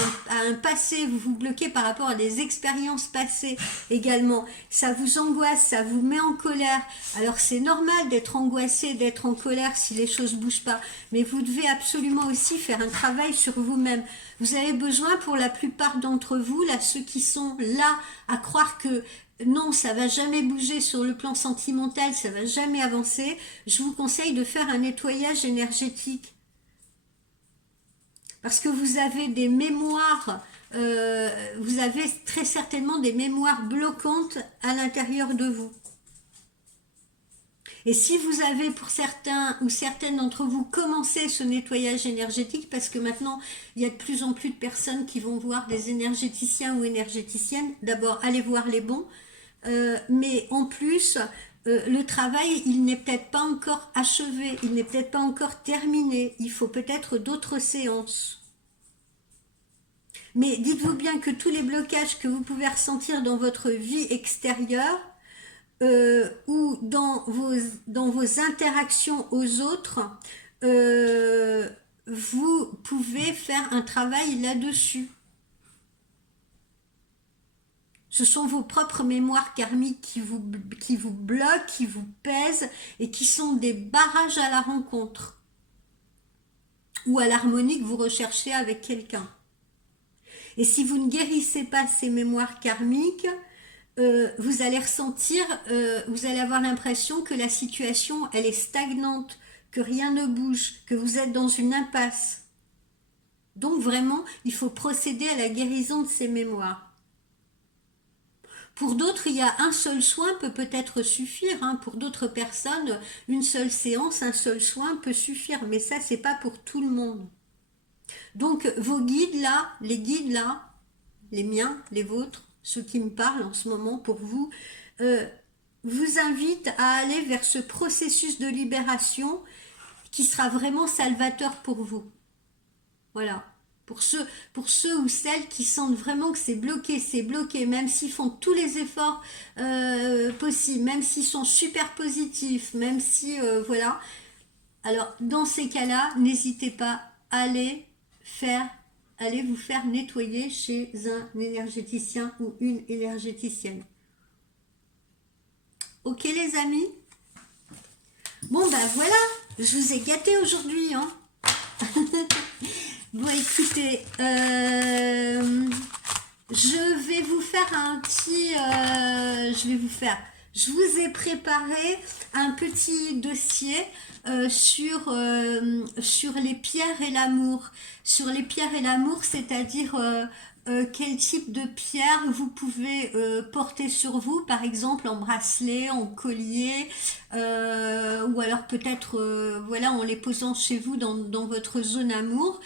un passé, vous vous bloquez par rapport à des expériences passées également. Ça vous angoisse, ça vous met en colère. Alors c'est normal d'être angoissé, d'être en colère si les choses bougent pas, mais vous devez absolument aussi faire un travail sur vous-même. Vous avez besoin, pour la plupart d'entre vous, là, ceux qui sont là à croire que non, ça va jamais bouger sur le plan sentimental, ça va jamais avancer, je vous conseille de faire un nettoyage énergétique. Parce que vous avez des mémoires, vous avez très certainement des mémoires bloquantes à l'intérieur de vous. Et si vous avez, pour certains ou certaines d'entre vous, commencé ce nettoyage énergétique, parce que maintenant il y a de plus en plus de personnes qui vont voir des énergéticiens ou énergéticiennes, d'abord allez voir les bons, mais en plus, le travail, il n'est peut-être pas encore achevé, il n'est peut-être pas encore terminé, il faut peut-être d'autres séances. Mais dites-vous bien que tous les blocages que vous pouvez ressentir dans votre vie extérieure, ou dans vos interactions aux autres, vous pouvez faire un travail là-dessus. Ce sont vos propres mémoires karmiques qui vous bloquent, qui vous pèsent et qui sont des barrages à la rencontre ou à l'harmonie que vous recherchez avec quelqu'un. Et si vous ne guérissez pas ces mémoires karmiques, vous allez ressentir, vous allez avoir l'impression que la situation, elle est stagnante, que rien ne bouge, que vous êtes dans une impasse. Donc vraiment, il faut procéder à la guérison de ces mémoires. Pour d'autres, il y a un seul soin peut-être suffire. Hein. Pour d'autres personnes, une seule séance, un seul soin peut suffire. Mais ça, c'est pas pour tout le monde. Donc, vos guides là, les miens, les vôtres, ceux qui me parlent en ce moment pour vous, vous invitent à aller vers ce processus de libération qui sera vraiment salvateur pour vous. Voilà. Pour ceux ou celles qui sentent vraiment que c'est bloqué, même s'ils font tous les efforts possibles, même s'ils sont super positifs, même si, voilà. Alors, dans ces cas-là, n'hésitez pas à aller vous faire nettoyer chez un énergéticien ou une énergéticienne. Ok les amis? Bon ben voilà, je vous ai gâté aujourd'hui, hein. Bon écoutez, je vais vous faire un petit, je vous ai préparé un petit dossier sur les pierres et l'amour. Sur les pierres et l'amour, c'est-à-dire quel type de pierre vous pouvez porter sur vous, par exemple en bracelet, en collier, ou alors peut-être voilà, en les posant chez vous dans votre zone amour.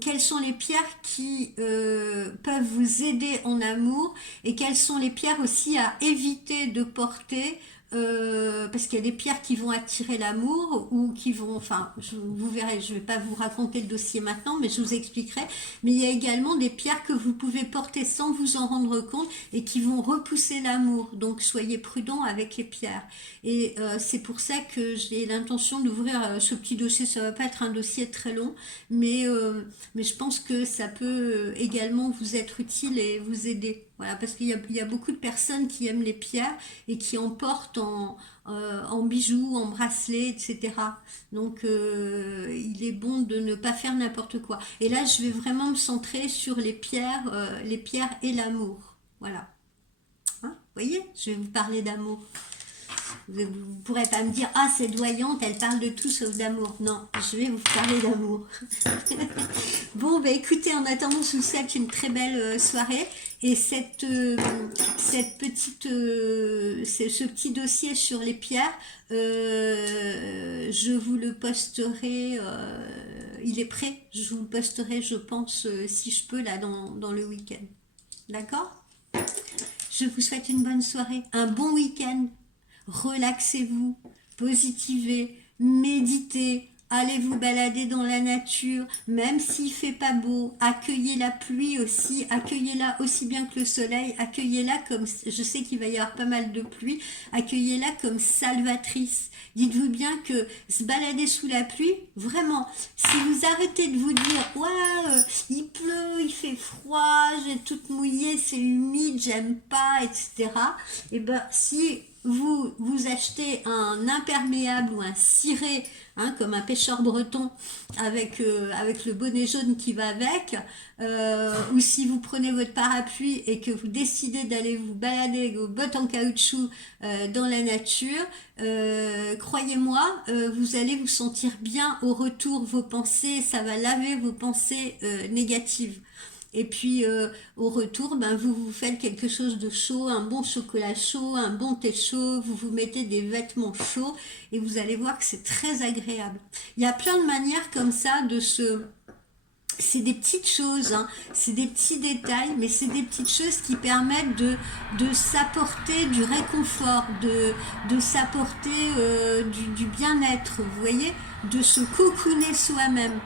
Quelles sont les pierres qui peuvent vous aider en amour et quelles sont les pierres aussi à éviter de porter parce qu'il y a des pierres qui vont attirer l'amour ou qui vont, enfin, vous verrez, je ne vais pas vous raconter le dossier maintenant, mais je vous expliquerai. Mais il y a également des pierres que vous pouvez porter sans vous en rendre compte et qui vont repousser l'amour. Donc, soyez prudents avec les pierres. Et c'est pour ça que j'ai l'intention d'ouvrir ce petit dossier. Ça ne va pas être un dossier très long, mais je pense que ça peut également vous être utile et vous aider. Voilà, parce qu'il y a beaucoup de personnes qui aiment les pierres et qui en portent en bijoux, en bracelets, etc. Donc, il est bon de ne pas faire n'importe quoi. Et là, je vais vraiment me centrer sur les pierres et l'amour. Voilà. Hein, vous voyez, je vais vous parler d'amour. Vous ne pourrez pas me dire, ah, cette voyante, elle parle de tout sauf d'amour. Non, je vais vous parler d'amour. Bon, bah écoutez, en attendant, je vous souhaite une très belle soirée. Et cette petite, ce petit dossier sur les pierres, je vous le posterai, il est prêt, je vous le posterai, je pense, si je peux, là, dans le week-end. D'accord? Je vous souhaite une bonne soirée, un bon week-end. Relaxez-vous, positivez, méditez, allez vous balader dans la nature, même s'il fait pas beau, accueillez la pluie aussi, accueillez-la aussi bien que le soleil, accueillez-la comme, je sais qu'il va y avoir pas mal de pluie, accueillez-la comme salvatrice. Dites-vous bien que se balader sous la pluie, vraiment, si vous arrêtez de vous dire, ouais, il pleut, il fait froid, j'ai toute mouillée, c'est humide, j'aime pas, etc. Et ben, si vous achetez un imperméable ou un ciré, hein, comme un pêcheur breton avec le bonnet jaune qui va avec, ou si vous prenez votre parapluie et que vous décidez d'aller vous balader avec vos bottes en caoutchouc dans la nature, croyez-moi, vous allez vous sentir bien au retour, vos pensées, ça va laver vos pensées négatives. Et puis au retour, ben, vous faites quelque chose de chaud, un bon chocolat chaud, un bon thé chaud, vous vous mettez des vêtements chauds et vous allez voir que c'est très agréable. Il y a plein de manières comme ça de se... C'est des petites choses, hein, c'est des petits détails, mais c'est des petites choses qui permettent de s'apporter du réconfort, de s'apporter du bien-être, vous voyez, de se cocooner soi-même.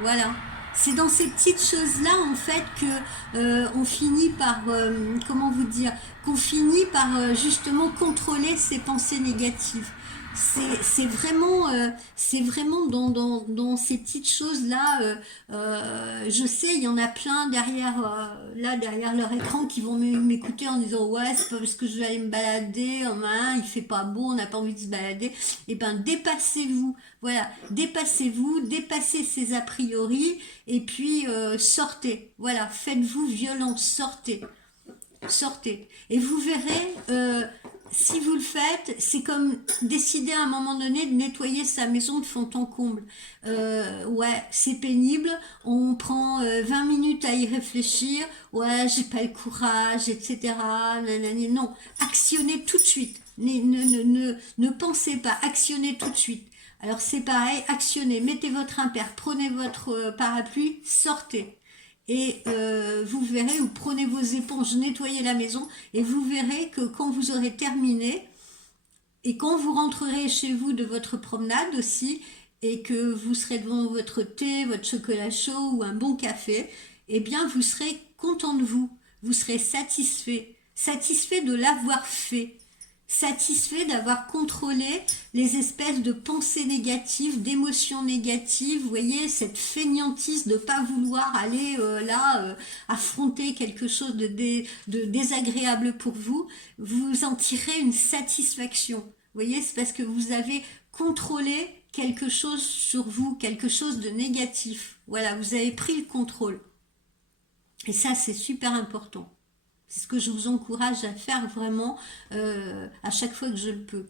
Voilà. C'est dans ces petites choses-là, en fait, que on finit par, comment vous dire, qu'on finit par justement contrôler ses pensées négatives. C'est vraiment dans ces petites choses-là. Je sais, il y en a plein derrière, là, derrière leur écran qui vont m'écouter en disant, ouais, c'est pas parce que je vais aller me balader, il fait pas beau, on n'a pas envie de se balader. Eh ben, dépassez-vous. Voilà, dépassez-vous, dépassez ces a priori, et puis sortez. Voilà, faites-vous violence, sortez. Sortez. Et vous verrez, si vous le faites, c'est comme décider à un moment donné de nettoyer sa maison de fond en comble. Ouais, c'est pénible, on prend 20 minutes à y réfléchir, ouais, j'ai pas le courage, etc. Nanani. Non, actionnez tout de suite. Ne pensez pas, actionnez tout de suite. Alors c'est pareil, actionnez, mettez votre impair, prenez votre parapluie, sortez. Et vous verrez, vous prenez vos éponges, nettoyez la maison, et vous verrez que quand vous aurez terminé, et quand vous rentrerez chez vous de votre promenade aussi, et que vous serez devant votre thé, votre chocolat chaud ou un bon café, eh bien vous serez content de vous, vous serez satisfait, satisfait de l'avoir fait, satisfait d'avoir contrôlé les espèces de pensées négatives, d'émotions négatives, vous voyez, cette fainéantise de ne pas vouloir aller affronter quelque chose de désagréable pour vous, vous en tirez une satisfaction. Vous voyez, c'est parce que vous avez contrôlé quelque chose sur vous, quelque chose de négatif. Voilà, vous avez pris le contrôle. Et ça, c'est super important. C'est ce que je vous encourage à faire vraiment à chaque fois que je le peux.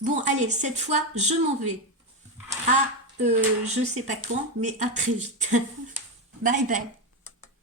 Bon, allez, cette fois, je m'en vais. À je sais pas quand, mais à très vite. Bye bye.